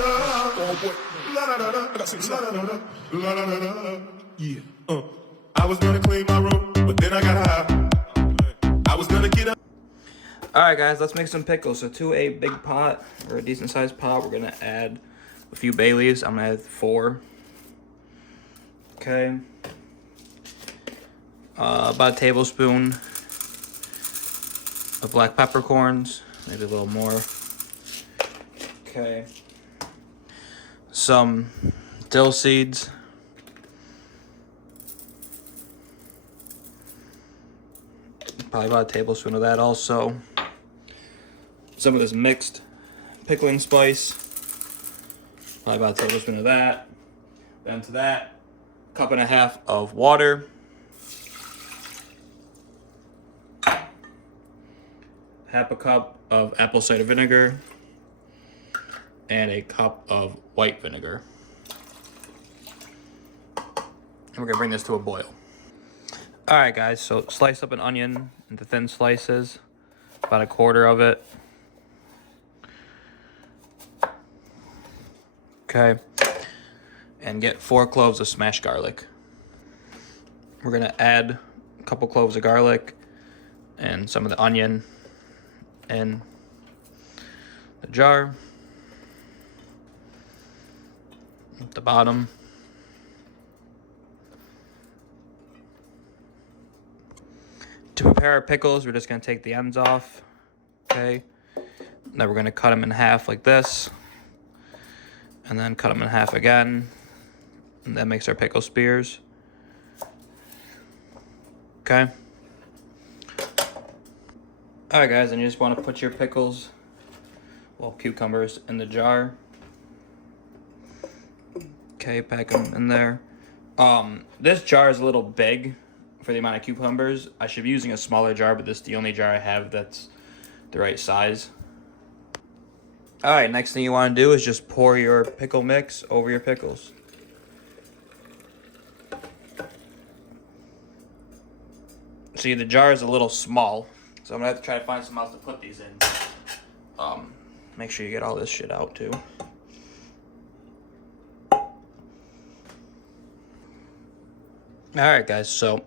Oh boy, la la la la, I got some la la la la la la la. Yeah. I was gonna clean my room, but then I got high. I was gonna get up. Alright guys, let's make some pickles. So to a big pot, or a decent sized pot, we're gonna add a few bay leaves. I'm gonna add 4. Okay. About a tablespoon of black peppercorns, maybe a little more. Okay. Some dill seeds. Probably about a tablespoon of that also. Some of this mixed pickling spice. Probably about a tablespoon of that. Then to that, 1.5 cups of water. Half a cup of apple cider vinegar. And a cup of white vinegar. And we're gonna bring this to a boil. Alright guys, so slice up an onion into thin slices. About 1/4 of it. Okay. And get 4 cloves of smashed garlic. We're gonna add a couple cloves of garlic and some of the onion in the jar at the bottom. To prepare our pickles, we're just gonna take the ends off, okay? Then we're gonna cut them in half like this, and then cut them in half again, and that makes our pickle spears. Okay. All right, guys, and you just want to put your pickles, well, cucumbers, in the jar. Okay, pack them in there. This jar is a little big for the amount of cucumbers. I should be using a smaller jar, but this is the only jar I have that's the right size. All right, next thing you want to do is just pour your pickle mix over your pickles. See, the jar is a little small, so I'm gonna have to try to find something else to put these in. Make sure you get all this shit out too. Alright guys, so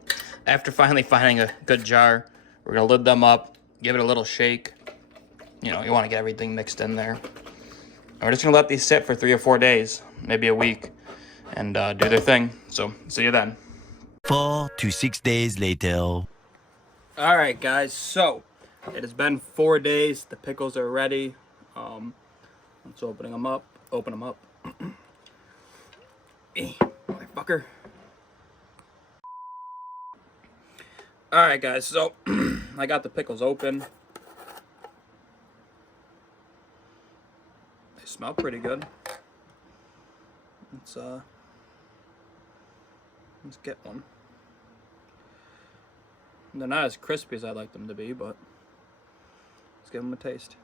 after finally finding a good jar, we're gonna lid them up, give it a little shake. You know, you wanna get everything mixed in there. And we're just gonna let these sit for 3 or 4 days, maybe a week, and do their thing. So, see you then. 4 to 6 days later. Alright guys, so it has been 4 days. The pickles are ready. Let's open them up. Hey, motherfucker. Alright guys, so I got the pickles open. They smell pretty good. Let's get one. They're not as crispy as I'd like them to be, but let's give them a taste.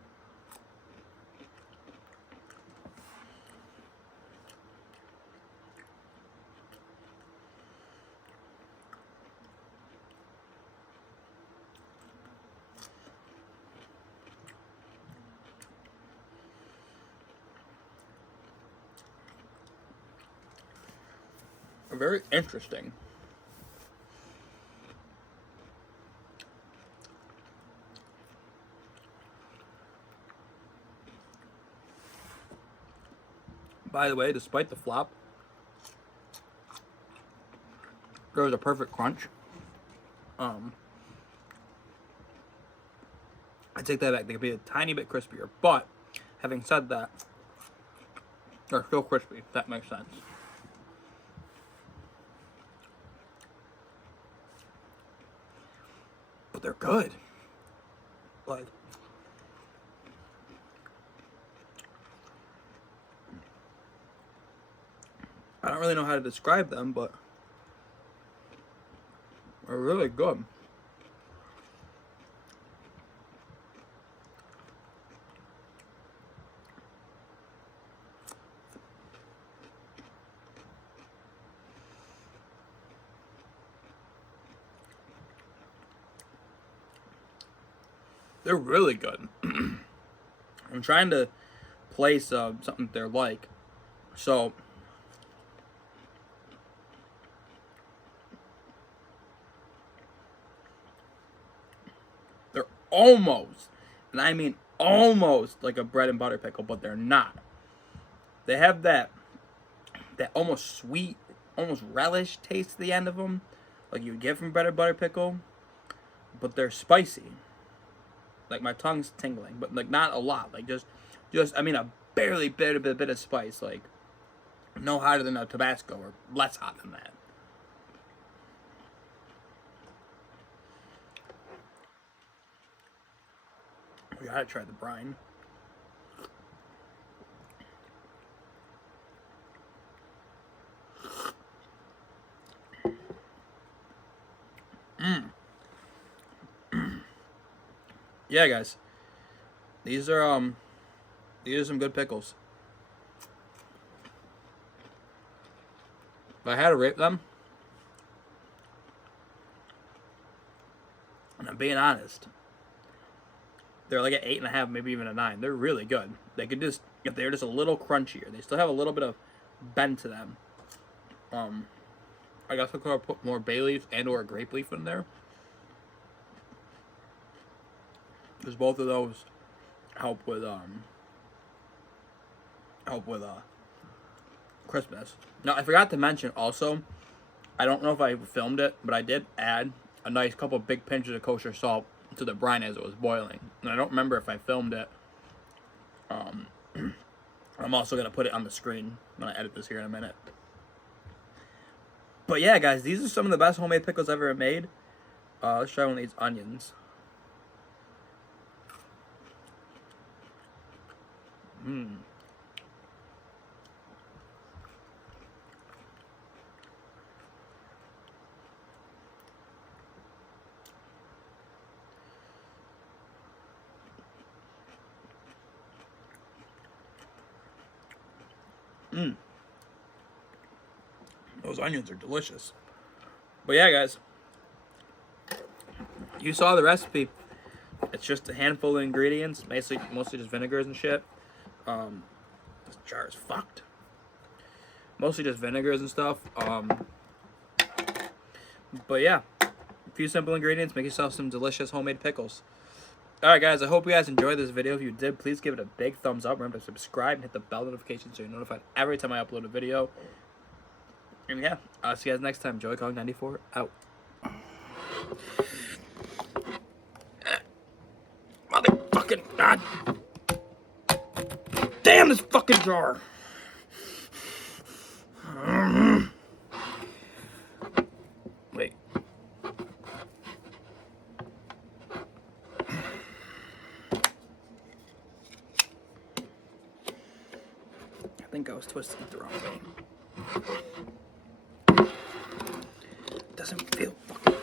Very interesting. By the way, despite the flop, there was a perfect crunch. I take that back. They could be a tiny bit crispier, but having said that, they're still crispy, if that makes sense. But they're good. Like, I don't really know how to describe them, but they're really good. They're really good. I'm trying to place of something that they're like. So they're almost, and I mean almost, like a bread and butter pickle, but they're not. They have that almost sweet, almost relish taste at the end of them, like you would get from bread and butter pickle, but they're spicy. Like my tongue's tingling, but like not a lot. Like just I mean a barely bit of spice, like no hotter than a Tabasco or less hot than that. We gotta try the brine. Yeah, guys. These are some good pickles. If I had to rate them, and I'm being honest, they're like an 8.5, maybe even a 9. They're really good. They could just, if they're just a little crunchier, they still have a little bit of bend to them. I guess I could put more bay leaf and or grape leaf in there, because both of those help with crispness. Now I forgot to mention also, I don't know if I filmed it, but I did add a nice couple big pinches of kosher salt to the brine as it was boiling, and I don't remember if I filmed it. I'm also gonna put it on the screen when I edit this here in a minute. But yeah, guys, these are some of the best homemade pickles I've ever made. Let's try one of these onions. Those onions are delicious. But yeah, guys, you saw the recipe. It's just a handful of ingredients, mostly just vinegars and shit. This jar is fucked. Mostly just vinegars and stuff. But yeah, a few simple ingredients. Make yourself some delicious homemade pickles. Alright, guys, I hope you guys enjoyed this video. If you did, please give it a big thumbs up. Remember to subscribe and hit the bell notification so you're notified every time I upload a video. And yeah, I'll see you guys next time. JoeyKong94 out. Motherfucking God. Damn this fucking jar. Wait. I think I was twisting it the wrong way. Doesn't feel fucking...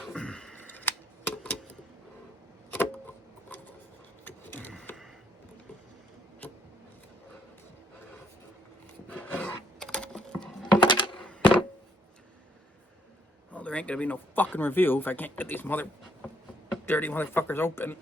Well, there ain't gonna be no fucking review if I can't get these dirty motherfuckers open.